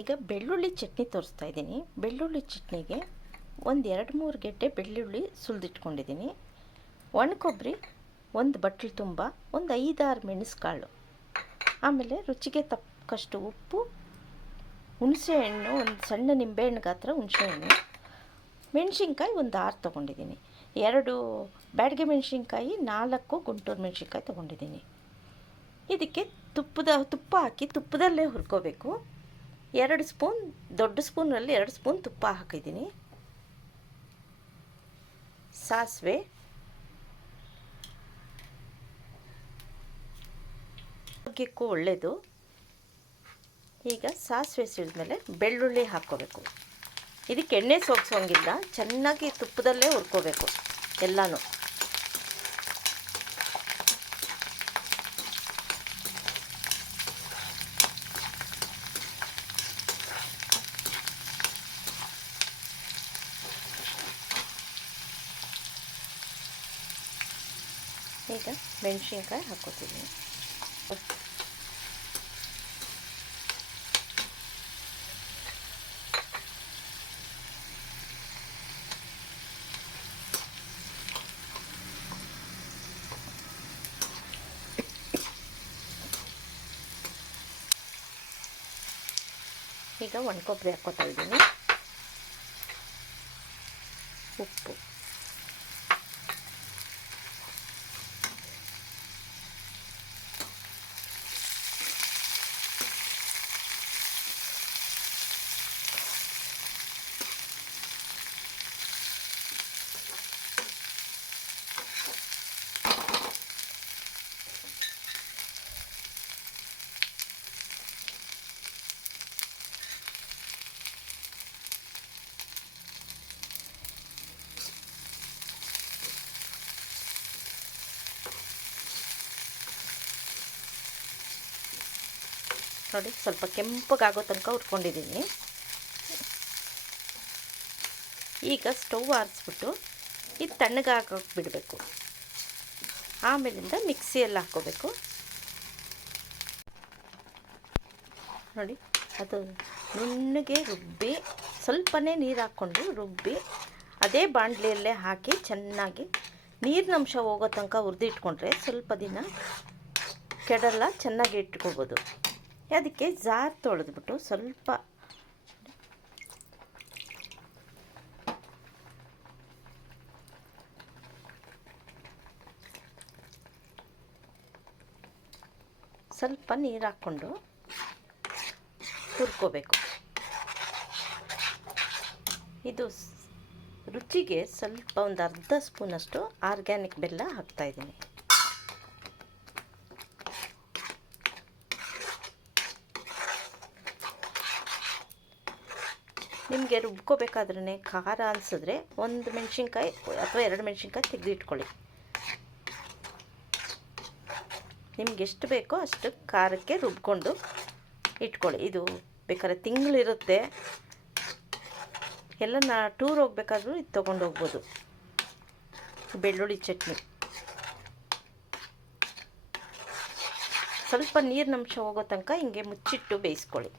ಈಗ ಬೆಳ್ಳುಳ್ಳಿ ಚಟ್ನಿ ತೋರಿಸ್ತಾ ಇದ್ದೀನಿ. ಬೆಳ್ಳುಳ್ಳಿ ಚಟ್ನಿಗೆ ಒಂದು 2-3 ಗೆಡ್ಡೆ ಬೆಳ್ಳುಳ್ಳಿ ಸುಲಿದಿಟ್ಕೊಂಡಿದ್ದೀನಿ. ಒಣ ಕೊಬ್ಬರಿ ಒಂದು ಬಟ್ಲು ತುಂಬ, ಒಂದು 5-6 ಮೆಣಸುಕಾಳು, ಆಮೇಲೆ ರುಚಿಗೆ ತಕ್ಕಷ್ಟು ಉಪ್ಪು, ಹುಣಸೆಹಣ್ಣು, ಒಂದು ಸಣ್ಣ ನಿಂಬೆಹಣ್ಣು ಗಾತ್ರ ಹುಣಸೆಹಣ್ಣು, ಮೆಣಸಿನ್ಕಾಯಿ ಒಂದು 6 ತೊಗೊಂಡಿದ್ದೀನಿ, 2 ಬ್ಯಾಡಗೆ ಮೆಣಸಿನ್ಕಾಯಿ, 4 ಗುಂಟೂರು ಮೆಣಸಿನ್ಕಾಯಿ ತೊಗೊಂಡಿದ್ದೀನಿ. ಇದಕ್ಕೆ ತುಪ್ಪ ಹಾಕಿ ತುಪ್ಪದಲ್ಲೇ ಹುರ್ಕೋಬೇಕು. 2 ಸ್ಪೂನ್, ದೊಡ್ಡ ಸ್ಪೂನಲ್ಲಿ 2 ಸ್ಪೂನ್ ತುಪ್ಪ ಹಾಕಿದ್ದೀನಿ. ಸಾಸಿವೆ, ಆರೋಗ್ಯಕ್ಕೂ ಒಳ್ಳೆಯದು. ಈಗ ಸಾಸಿವೆ ಸಿಡಿದ್ಮೇಲೆ ಬೆಳ್ಳುಳ್ಳಿ ಹಾಕ್ಕೋಬೇಕು. ಇದಕ್ಕೆ ಎಣ್ಣೆ ಸೋಗಿಸೋಂಗಿಲ್ಲ, ಚೆನ್ನಾಗಿ ತುಪ್ಪದಲ್ಲೇ ಹುರ್ಕೋಬೇಕು ಎಲ್ಲನೂ. ಈಗ ಮೆಣಸಿನ್ಕಾಯಿ ಹಾಕ್ಕೋತಿದ್ದೀನಿ. ಈಗ ಒಣ ಕೊಬ್ಬರಿ ಹಾಕ್ಕೋತಾ ಇದ್ದೀನಿ, ಉಪ್ಪು, ನೋಡಿ ಸ್ವಲ್ಪ ಕೆಂಪಗಾಗೋ ತನಕ ಹುರ್ಕೊಂಡಿದ್ದೀನಿ. ಈಗ ಸ್ಟವ್ ಆರಿಸ್ಬಿಟ್ಟು ಇದು ತಣ್ಣಗಾಗೋಕೆ ಬಿಡಬೇಕು. ಆಮೇಲಿಂದ ಮಿಕ್ಸಿಯಲ್ಲಿ ಹಾಕ್ಕೋಬೇಕು. ನೋಡಿ ಅದು ನುಣ್ಣಗೆ ರುಬ್ಬಿ, ಸ್ವಲ್ಪನೇ ನೀರು ಹಾಕ್ಕೊಂಡು ರುಬ್ಬಿ ಅದೇ ಬಾಣಲೆಯಲ್ಲೇ ಹಾಕಿ ಚೆನ್ನಾಗಿ ನೀರಿನಂಶ ಹೋಗೋ ತನಕ ಹುರಿದಿಟ್ಕೊಂಡ್ರೆ ಸ್ವಲ್ಪ ದಿನ ಕೆಡಲ್ಲ, ಚೆನ್ನಾಗಿ ಇಟ್ಕೋಬೋದು. ಅದಕ್ಕೆ ಜಾರ್ ತೊಳೆದ್ಬಿಟ್ಟು ಸ್ವಲ್ಪ ನೀರು ಹಾಕ್ಕೊಂಡು ಹುರ್ಕೋಬೇಕು. ಇದು ರುಚಿಗೆ ಸ್ವಲ್ಪ ಒಂದು ಅರ್ಧ ಸ್ಪೂನಷ್ಟು ಆರ್ಗ್ಯಾನಿಕ್ ಬೆಲ್ಲ ಹಾಕ್ತಾಯಿದ್ದೀನಿ. ನಿಮಗೆ ರುಬ್ಕೋಬೇಕಾದ್ರೇ ಖಾರ ಅನಿಸಿದ್ರೆ 1 ಮೆಣಸಿನ್ಕಾಯಿ ಅಥವಾ 2 ಮೆಣಸಿನ್ಕಾಯಿ ತೆಗೆದಿಟ್ಕೊಳ್ಳಿ. ನಿಮ್ಗೆ ಎಷ್ಟು ಬೇಕೋ ಅಷ್ಟು ಖಾರಕ್ಕೆ ರುಬ್ಕೊಂಡು ಇಟ್ಕೊಳ್ಳಿ. ಇದು ಬೇಕಾದ್ರೆ ತಿಂಗಳಿರುತ್ತೆ. ಎಲ್ಲ ಟೂರ್ ಹೋಗ್ಬೇಕಾದ್ರೂ ಇದು ತೊಗೊಂಡು ಹೋಗ್ಬೋದು. ಬೆಳ್ಳುಳ್ಳಿ ಚಟ್ನಿ ಸ್ವಲ್ಪ ನೀರಿನಂಶ ಹೋಗೋ ತನಕ ಹಿಂಗೆ ಮುಚ್ಚಿಟ್ಟು ಬೇಯಿಸ್ಕೊಳ್ಳಿ.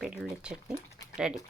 ಬೆಳ್ಳುಳ್ಳಿ ಚಟ್ನಿ ರೆಡಿ.